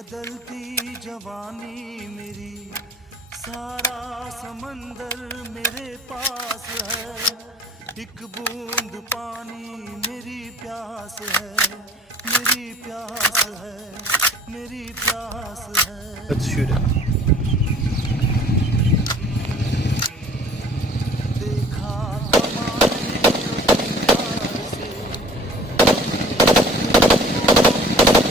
बदलती जवानी मेरी, सारा समंदर मेरे पास है, एक बूंद पानी मेरी प्यास है, मेरी प्यास है, मेरी प्यास है। Let's shoot it.